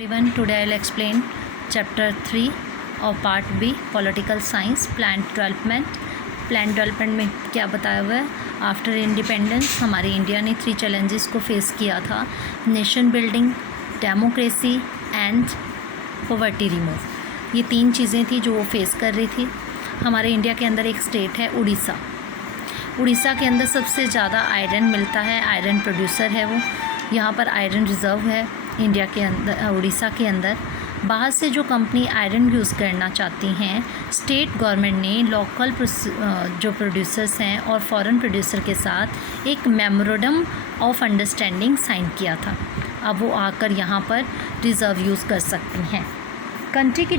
Everyone, today I'll explain chapter 3 of part B, political science, plant development. Plan development में क्या बताया हुआ है? आफ्टर इंडिपेंडेंस हमारे इंडिया ने 3 चैलेंजेस को फेस किया था: nation building, democracy and poverty remove. ये 3 चीज़ें थी जो वो फेस कर रही थी। हमारे इंडिया के अंदर एक स्टेट है उड़ीसा। उड़ीसा के अंदर सबसे ज़्यादा आयरन मिलता है, आयरन प्रोड्यूसर है वो। यहाँ पर आयरन रिज़र्व है इंडिया के अंदर, उड़ीसा के अंदर। बाहर से जो कंपनी आयरन यूज़ करना चाहती हैं, स्टेट गवर्नमेंट ने लोकल जो प्रोड्यूसर्स हैं और फॉरेन प्रोड्यूसर के साथ एक मेमोरेंडम ऑफ अंडरस्टैंडिंग साइन किया था। अब वो आकर यहाँ पर रिज़र्व यूज़ कर सकती हैं। कंट्री की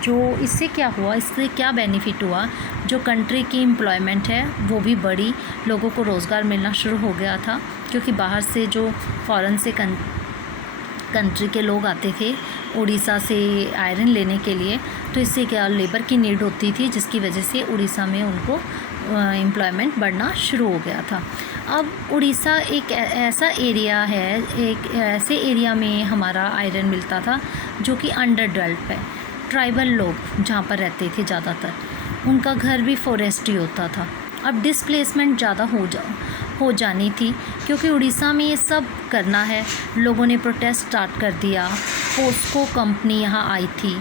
जो इससे क्या हुआ, इससे क्या बेनिफिट हुआ, जो कंट्री की एम्प्लॉयमेंट है वो भी बढ़ी, लोगों को रोज़गार मिलना शुरू हो गया था, क्योंकि बाहर से जो फॉरेन से कंट्री के लोग आते थे उड़ीसा से आयरन लेने के लिए, तो इससे क्या लेबर की नीड होती थी, जिसकी वजह से उड़ीसा में उनको एम्प्लॉयमेंट बढ़ना शुरू हो गया था। अब उड़ीसा एक ऐसा एरिया है, एक ऐसे एरिया में हमारा आयरन मिलता था जो कि अंडर डेवलप है। ट्राइबल लोग जहाँ पर रहते थे ज़्यादातर, उनका घर भी फॉरेस्ट ही होता था। अब डिस्प्लेसमेंट ज़्यादा हो जानी थी, क्योंकि उड़ीसा में ये सब करना है। लोगों ने प्रोटेस्ट स्टार्ट कर दिया। पोस्को कंपनी यहाँ आई थी,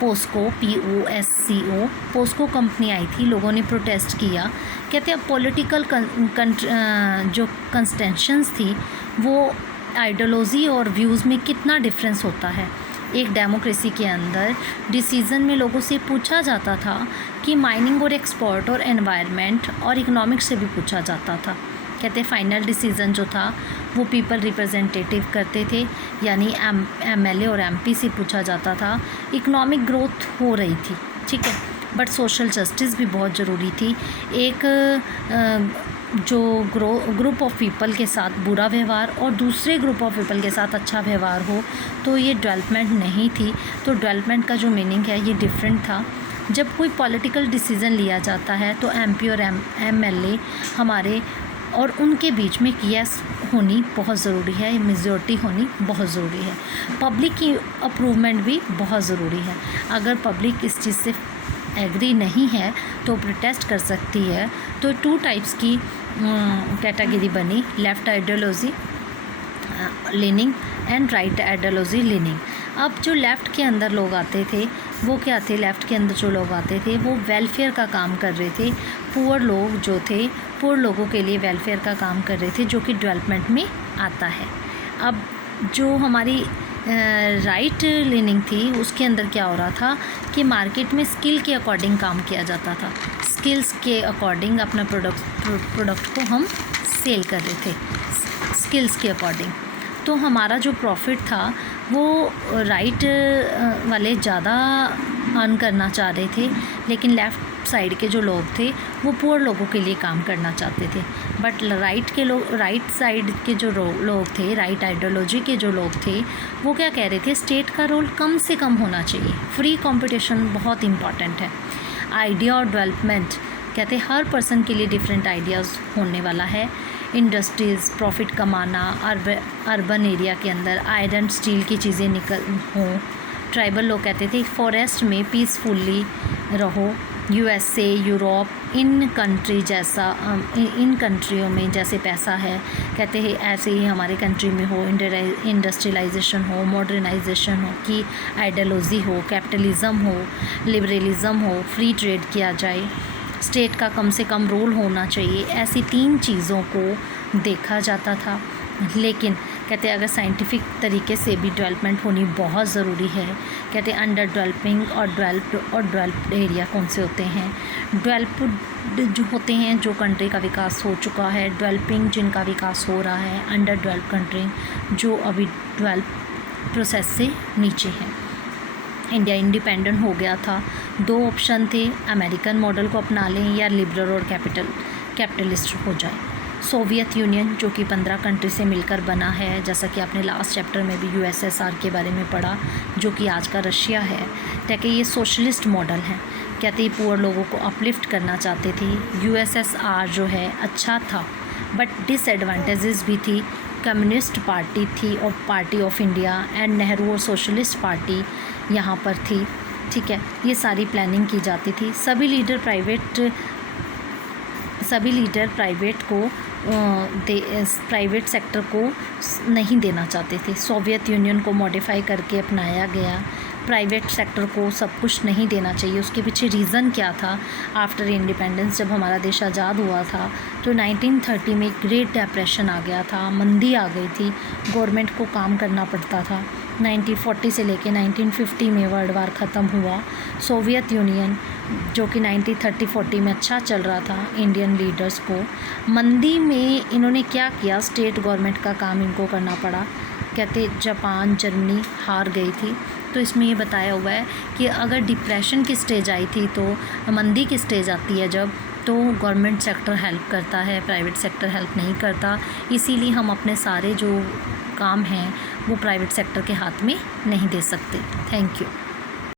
पोस्को POSCO पोस्को कंपनी आई थी। लोगों ने प्रोटेस्ट किया। कहते हैं पॉलिटिकल जो कंस्टेंशंस थी वो आइडियोलॉजी और व्यूज़ में कितना डिफरेंस होता है। एक डेमोक्रेसी के अंदर डिसीज़न में लोगों से पूछा जाता था कि माइनिंग और एक्सपोर्ट और एनवायरनमेंट और इकोनॉमिक्स से भी पूछा जाता था। कहते फाइनल डिसीज़न जो था वो पीपल रिप्रेजेंटेटिव करते थे, यानी MLA और MP से पूछा जाता था। इकोनॉमिक ग्रोथ हो रही थी, ठीक है, बट सोशल जस्टिस भी बहुत ज़रूरी थी। एक जो ग्रुप ऑफ पीपल के साथ बुरा व्यवहार और दूसरे ग्रुप ऑफ पीपल के साथ अच्छा व्यवहार हो, तो ये डेवलपमेंट नहीं थी। तो डेवलपमेंट का जो मीनिंग है ये डिफरेंट था। जब कोई पॉलिटिकल डिसीज़न लिया जाता है तो MP और MLA हमारे और उनके बीच में यस होनी बहुत ज़रूरी है, मेजॉरिटी होनी बहुत ज़रूरी है। पब्लिक की अप्रूवमेंट भी बहुत ज़रूरी है। अगर पब्लिक इस चीज़ से एग्री नहीं है तो प्रोटेस्ट कर सकती है। तो 2 टाइप्स की कैटेगरी बनी: left ideology leaning and right ideology leaning. अब जो लेफ़्ट के अंदर लोग आते थे वो क्या थे? लेफ़्ट के अंदर जो लोग आते थे वो वेलफेयर का काम कर रहे थे। पुअर लोग जो थे, पुअर लोगों के लिए वेलफेयर का काम कर रहे थे, जो कि डेवलपमेंट में आता है। अब जो हमारी राइट लीनिंग थी उसके अंदर क्या हो रहा था कि मार्केट में स्किल के अकॉर्डिंग काम किया जाता था। स्किल्स के अकॉर्डिंग अपना प्रोडक्ट को हम सेल कर रहे थे, स्किल्स के अकॉर्डिंग। तो हमारा जो प्रॉफिट था वो राइट वाले ज़्यादा अर्न करना चाह रहे थे, लेकिन लेफ़्ट साइड के जो लोग थे वो पुअर लोगों के लिए काम करना चाहते थे। बट राइट साइड के जो लोग थे, राइट आइडियोलॉजी के जो लोग थे, वो क्या कह रहे थे? स्टेट का रोल कम से कम होना चाहिए, फ्री कंपटीशन बहुत इम्पॉर्टेंट है। आइडिया और डेवलपमेंट, कहते हर पर्सन के लिए डिफरेंट आइडियाज़ होने वाला है। इंडस्ट्रीज़, प्रॉफिट कमाना, अर्बन एरिया के अंदर आयरन स्टील की चीज़ें निकल हों। ट्राइबल लोग कहते थे फॉरेस्ट में पीसफुली रहो। USA, यूरोप, इन कंट्रियों में जैसे पैसा है, कहते हैं ऐसे ही हमारे कंट्री में हो, इंडस्ट्रियलाइजेशन हो, मॉडर्नाइजेशन हो, कि आइडियोलॉजी हो, कैपिटलिज़म हो, लिबरलिज़म हो, फ्री ट्रेड किया जाए, स्टेट का कम से कम रोल होना चाहिए। ऐसी 3 चीज़ों को देखा जाता था। लेकिन कहते हैं अगर साइंटिफिक तरीके से भी डेवलपमेंट होनी बहुत ज़रूरी है। कहते हैं अंडर डेवलपिंग और डेवलप्ड एरिया कौन से होते हैं? डेवलप्ड जो होते हैं, जो कंट्री का विकास हो चुका है, डेवलपिंग जिनका विकास हो रहा है, अंडर डेवलप कंट्री जो अभी डेवलप प्रोसेस से नीचे है। इंडिया इंडिपेंडेंट हो गया था, 2 ऑप्शन थे: अमेरिकन मॉडल को अपना लें या लिबरल और कैपिटलिस्ट हो जाए। सोवियत यूनियन जो कि 15 कंट्री से मिलकर बना है, जैसा कि आपने लास्ट चैप्टर में भी USSR के बारे में पढ़ा, जो कि आज का रशिया है। कहते ये सोशलिस्ट मॉडल है। कहते पुअर लोगों को अपलिफ्ट करना चाहते थे। USSR जो है अच्छा था, बट डिसएडवांटेजेस भी थी कम्युनिस्ट पार्टी थी और party of India and Nehru और सोशलिस्ट पार्टी यहाँ पर थी। ठीक है, ये सारी प्लानिंग की जाती थी। सभी लीडर प्राइवेट सेक्टर को नहीं देना चाहते थे। सोवियत यूनियन को मॉडिफाई करके अपनाया गया। प्राइवेट सेक्टर को सब कुछ नहीं देना चाहिए। उसके पीछे रीज़न क्या था? आफ्टर इंडिपेंडेंस जब हमारा देश आज़ाद हुआ था तो 1930 में ग्रेट डिप्रेशन आ गया था, मंदी आ गई थी, गवर्नमेंट को काम करना पड़ता था। 1940 से लेके 1950 में वर्ल्ड वार ख़त्म हुआ। सोवियत यूनियन जो कि 1930-40 में अच्छा चल रहा था, इंडियन लीडर्स को मंदी में इन्होंने क्या किया, स्टेट गवर्नमेंट का काम इनको करना पड़ा। कहते जापान, जर्मनी हार गई थी। तो इसमें ये बताया हुआ है कि अगर डिप्रेशन की स्टेज आई थी तो मंदी की स्टेज आती है जब, तो गवर्नमेंट सेक्टर हेल्प करता है, प्राइवेट सेक्टर हेल्प नहीं करता। इसीलिए हम अपने सारे जो काम हैं वो प्राइवेट सेक्टर के हाथ में नहीं दे सकते। Thank you.